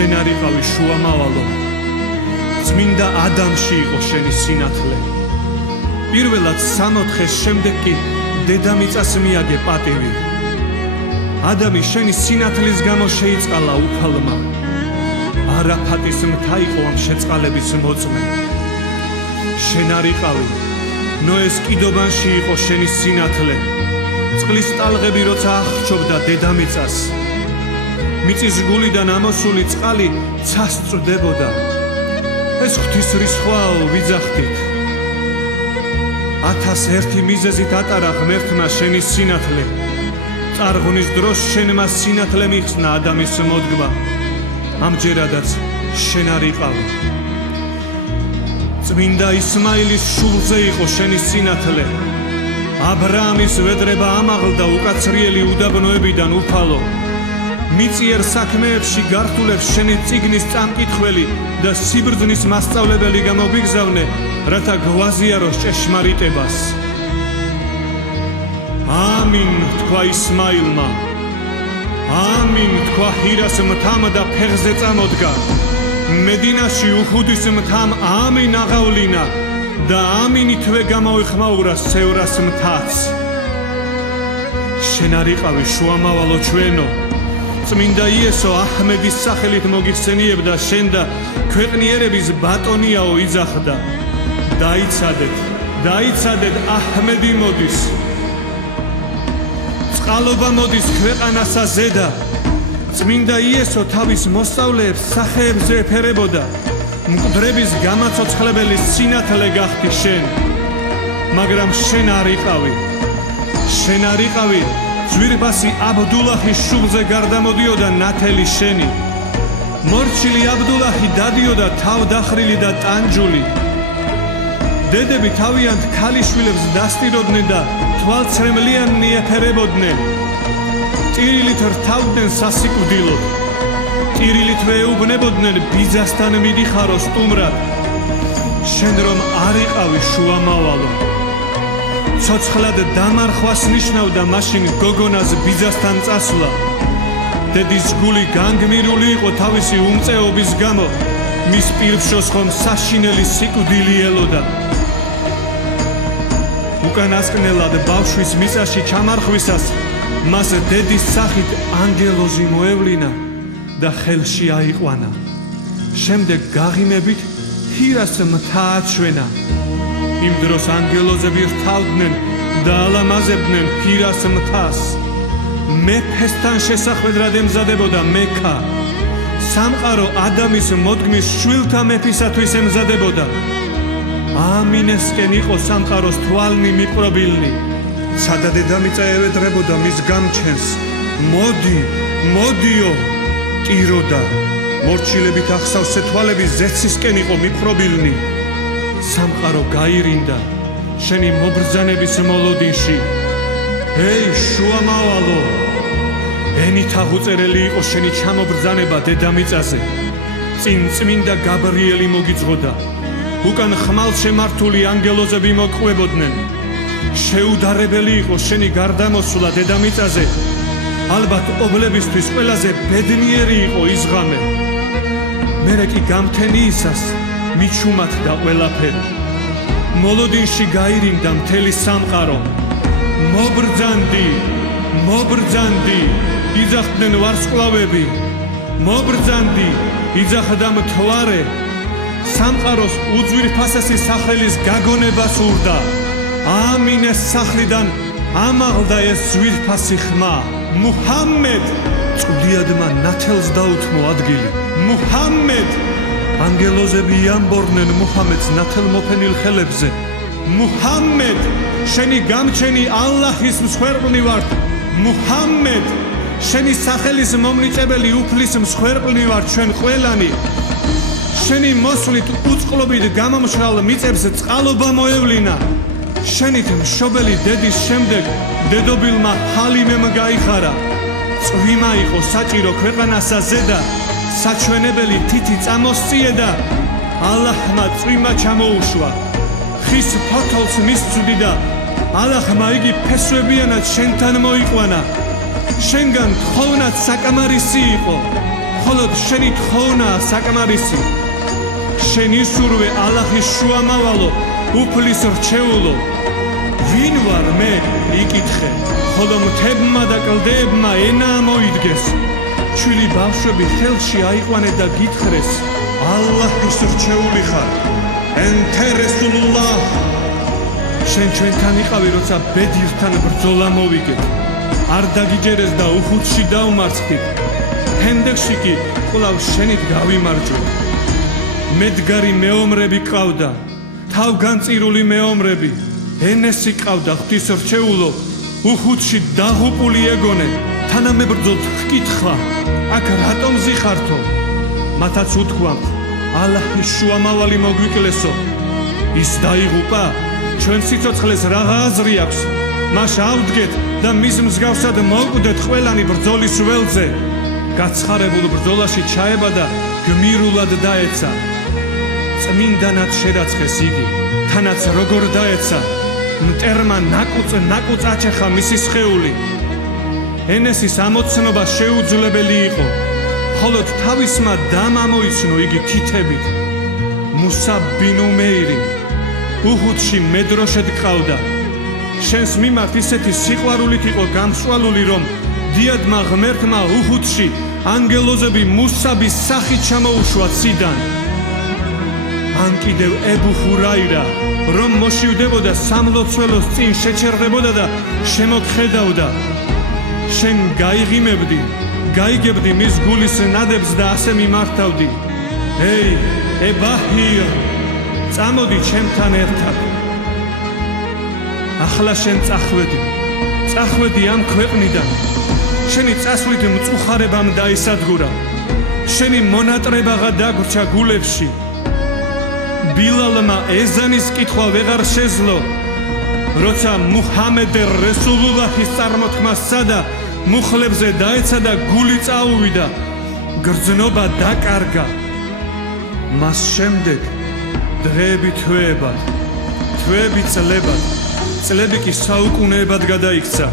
შენ არ იყავი შუამავალო, წმინდა ადამში იყო შენი სინათლე. პირველად 60 დღეს შემდეგ კი დედამიწას მიაგე პატივი. ადამი შენი სინათლის გამო შეიწყალა უფალმა. არაფატის მთა იყო ამ შეწყალების მოწმე. შენ არ იყავი, ნოეს კიდობანში იყო შენი სინათლე. წყლის ტალღები როცა აღრჩობდა დედამიწას, მიწის გულიდან ამოსული წყალი ცას წვდებოდა. ეს ღვთისრისხვაო ვიძახდით. 1001 მიზეზით ატარა ღმერთმა შენი სინათლე. წარღვნის დროს შენმა სინათლე მიხსნა ადამის მოდგმა. ამჯერადაც შენ არ იყავი. წმინდა ისმაილის შუბლზე იყო შენი სინათლე. აბრაამის ვედრება ამაღლდა უკაცრიელი უდაბნოებიდან უფალო. მიწიერ საქმეებში გართულებს შენი წიგნის წამკითხველი და სიბრძნის მასწავლებელი გამოგვიგზავნე, რათა გვაზიაროს ჭეშმარიტებას. ამინ თქვა ისმაილმა. ამინ თქვა ჰირას მთამ და ფეხზე წამოდგა. მედინაში უხუდის მთამ ამინ აღავლინა და ამინითვე გამოეხმაურა სევრას მთაც. შენ არ იყავი შუამავალო ჩვენო, წმინდა იესო აჰმედის სახელით მოგიხსენიებდა შენ და ქვეყნიერების ბატონიაო იძახდა. დაიცადეთ აჰმედი მოდის. წყალობა მოდის ქვეყანასა ზედა. წმინდა იესო თავის მოსწავლეებს სახეებზე ეფერებოდა. მკვდრების გამაცოცხლებელი სინათლე გახდი შენ. მაგრამ შენ არ იყავი. შენ არ იყავი. ძვირფასი აბდულაჰის შუბლზე გარდამოდიოდა ნათელი შენი. მორჩილი აბდულაჰი დადიოდა თავდახრილი და ტანჯული. დედები თავიანთ ქალიშვილებს დასტიროდნენ და თვალცრემლიანნი ეფერებოდნენ. ტირილით რთავდნენ სასიკვდილოდ. ტირილითვე ეუბნებოდნენ ბიძასთან მიდიხარო სტუმრად. შენ რომ არ იყავი შუამავალო, ცოცხლად დამარხვას ნიშნავდა მაშინ გოგონას ბიძასთან წასვლა. დედის გული განგმირული იყო თავისი უმწეობის გამო, მის პირშოს ხომ საშინელი სიკვდილი ელოდა. უკანასკნელად ბავშვის მიწაში ჩამარხვისას მას დედის სახით ანგელოზი მოევლინა და ხელში აიყვანა. შემდეგ გაღიმებით ჰირას მთა აჩვენა. იმ დროს ანგელოზები რთავდნენ და ალამაზებდნენ ჰირას მთას. მეფესთან შესახვედრად ემზადებოდა მექა. სამყარო ადამის მოდგმის შვილთა მეფისათვის ემზადებოდა. ამინესკენ იყო სამყაროს თვალნი მიპყრობილნი. სადა დედამიწა ევედრებოდა მის გამჩენს. მოდიო ტიროდა. მორჩილებით ახსავსე თვალები ზეცისკენ იყო მიპყრობილნი. სამყარო გაირინდა შენი მობრძანების მოლოდინში. ეი შუამავალო, ენით აღუწერელი იყო შენი ჩამობრძანება დედამიწაზე. წინ წმინდა გაბრიელი მოგიძღოდა. უკან ხმალშემართული ანგელოზები მოკვებოდნენ. შეუდარებელი იყო შენი გარდამოსვლა დედამიწაზე. ალბათ ობლებისთვის ყველაზე ბედნიერი იყო ის ღამე. მერე კი გამთენიისას მიჩუმათდა ყველაფერი. მოლოდინში გაირინდა მთელი სამყარო. მობრძანდი, იძახდნენ ვარსკვლავები. მობრძანდი, იძახდა მთვარე. სამყაროს უძვირფასესი სახელის გაგონება სურდა. ამინეს სახლიდან ამაღლდა ეს ძვირფასი ხმა. მუჰამედ, წვდიადმა ნათელს დაუთმო ადგილი. მუჰამედ, ანგელოზები ამბორდნენ მუჰამედს ნათელმოფენილ ხელებზე. მუჰამედ, შენი გამჩენი ალლაჰის მსხვერპლი ვარ. მუჰამედ, შენი სახელის მომნიჭებელი უფლის მსხვერპლი ვარ ჩვენ ყველანი. შენი მოსვლით უწყლობით გამომშრალ მიწებს წყალობა მოევლინა. შენით მშობელი დედის შემდეგ დედობილმა ჰალიმემ გაიხარა. წვიმა იყო საჭირო ქვეყანასა ზედა. საჩვენებელი თითი წამოსწიედა. ალლაჰმა წვიმა ჩამოუშვა. ხის ფოთოლს მისწვდი და ალლაჰმა იგი ფესვებიანად შენთან მოიყვანა. შენგან თხოვნად საკამარისი იყო. მხოლოდ შენი თხოვნაა საკმარისი. შენი სურვე ალლაჰის შუამავალო, უფლის რჩეულო. ვინ ვარ მე იკითხე, ხოლო მთებმა და კლდებმა ენა მოიდგეს. ჩვილი ბავშვები ხელში აიყვანეთ და გითხრეს, ალლაჰის რჩეული ხარ, ენთე რესულულლაჰ. შენ ჩვენთან იყავი, როცა ბედირთან ბრძოლა მოვიგეთ. არ დაგიჯერეს და უხუდში დავმარცხდით. ჰენდექში კი კვლავ შენით გავიმარჯვეთ. მედგარი მეომრები ყავდა, თავგანწირული მეომრები. ენესი ყავდა ღვთისრჩეულო, უხუდში დაღუპული ეგონე. თანამებრძოლთ ჰკითხა, აქ რატომ ზიხართო? მათაც უთქვამთ, ალლაჰის შუამავალი მოგვიკლესო. ის დაიღუპა, ჩვენ სიცოცხლეს რაღა აზრი აქვს. მას ავდგეთ და მის მსგავსად მოვკვდეთ ყველანი ბრძოლის ველზე. გაცხარებულ ბრძოლაში ჩაება და გმირულად დაეცა. წმინდანად შერაცხეს იგი, თანაც როგორ დაეცა, მტერმა ნაკუწ აჩეხა მისი სხეული. ენესის ამოცნობა შეუძლებელი იყო, მხოლოდ თავისმა დამ ამოიცნო იგი თითებით. მუსაბ ბინ უმეირი უჰუდში მედროშედ ყავდა. შენს მიმართ ისეთი სიყვარულით იყო გამსვალული, რომ დიადმა ღმერთმა უჰუდში ანგელოზები მუსაბის სახით ჩამოუშვა ციდან. ან კიდევ ებუ ჰურაირა, რომ მოშივდებოდა სამლოცველოს წინ შეჩერდებოდა და შემოგხედავდა. შენ გაიგებდი მის გულის ნადებს და ასე მიმართავდი. ეი, ებაჰირ, წამოდი ჩემთან ერთად. ახლა შენ წახვედი ამ ქვეყნიდან. შენი წასვლით მწუხარებამ დაისადგურა. შენი მონატრებაღა დაგვრჩა გულებში. ბილალმა ეზანის კითხვა ვეღარ შეძლო. როცა მუჰამედ რესულულაჰის წარმოთქმა სცადა, მუხლებზე დაეცა და გული წაუვიდა. გრძნობა დაკარგა. მას შემდეგ დღეები თვეებად, თვეები წლებად, წლები კი საუკუნეებად გადაიქცა.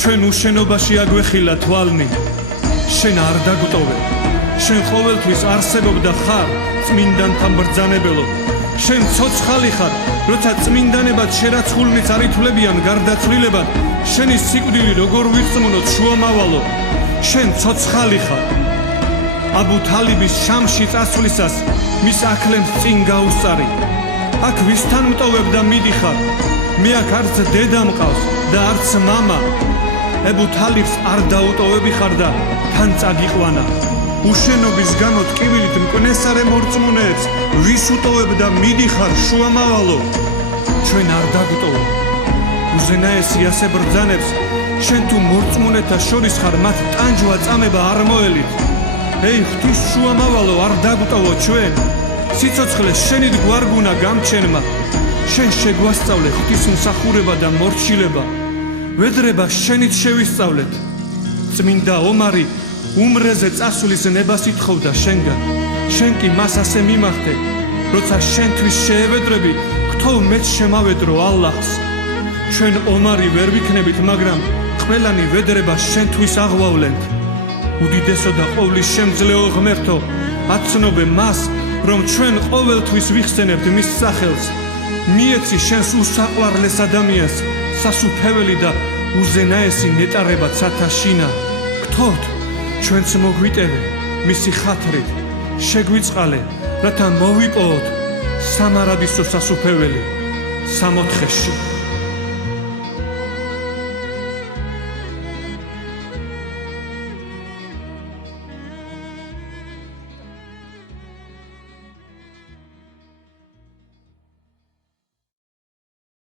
ჩვენ უშენობაში აგვეხილა თვალნი. შენ არ დაგტოვე. შენ ყოველთვის არსებობდა ხარ წმინდანთან ბრძანებელო. შენ ცოცხალი ხარ, როცა წმინდანებად შერაცხულნიც არ ითვლებიან გარდაცვლილებად. შენი სიკვდილი როგორ ვირწმუნოთ შუამავალო. შენ ცოცხალი ხარ. აბუ თალიბის შამში წასვლისას მის აქლემს წინ გაუსწარი. აქ ვისთან მტოვებ და მიდიხარ? მე აქ არც დედა მყავს და არც მამა. ებუ თალიბს არ დაუტოვები ხარ და თან წაგიყვანა. უშენობის გამო ტკივილით მკნესარე მორწმუნეებს ვის უტოვებ და მიდიხარ შუამავალო? ჩვენ არ დაგტოვო. უზენაესი ასე ბრძანებს, შენ თუ მორწმუნეთა შორის ხარ, მათ ტანჯვა წამება არ მოელით. ეი ღვთის შუამავალო, არ დაგტოვო ჩვენ. სიცოცხლე შენით გვარგუნა გამჩენმა. შენ შეგვასწავლე ღვთისმსახურება და მორჩილება. ვედრება შენით შევისწავლეთ. წმინდა ომარი უმრეზე წასვლის ნებას ითხოვდა შენგან. შენ კი მას ასე მიმახდე, როცა შენთვის შეევედრები, გთხოვ მეც შემავედრო ალლაჰს. ჩვენ ომარი ვერ ვიქნებით, მაგრამ ყველანი ვედრება შენთვის აღვავლენთ. უდიდესო და ყოვლის შემძლეო ღმერთო, აცნობე მას, რომ ჩვენ ყოველთვის ვიხსენებთ მის სახელს. მიეცი შენს უსაყვარლეს ადამიანს სასუფეველი და უზენაესი ნეტარება ცათაშინა. გთხოვთ, ჩვენც მოგვიტევე მისი ხათრით, შეგვიწყალე, რათა მოვიპოვოთ სამარადისო სასუფეველი 4-ში.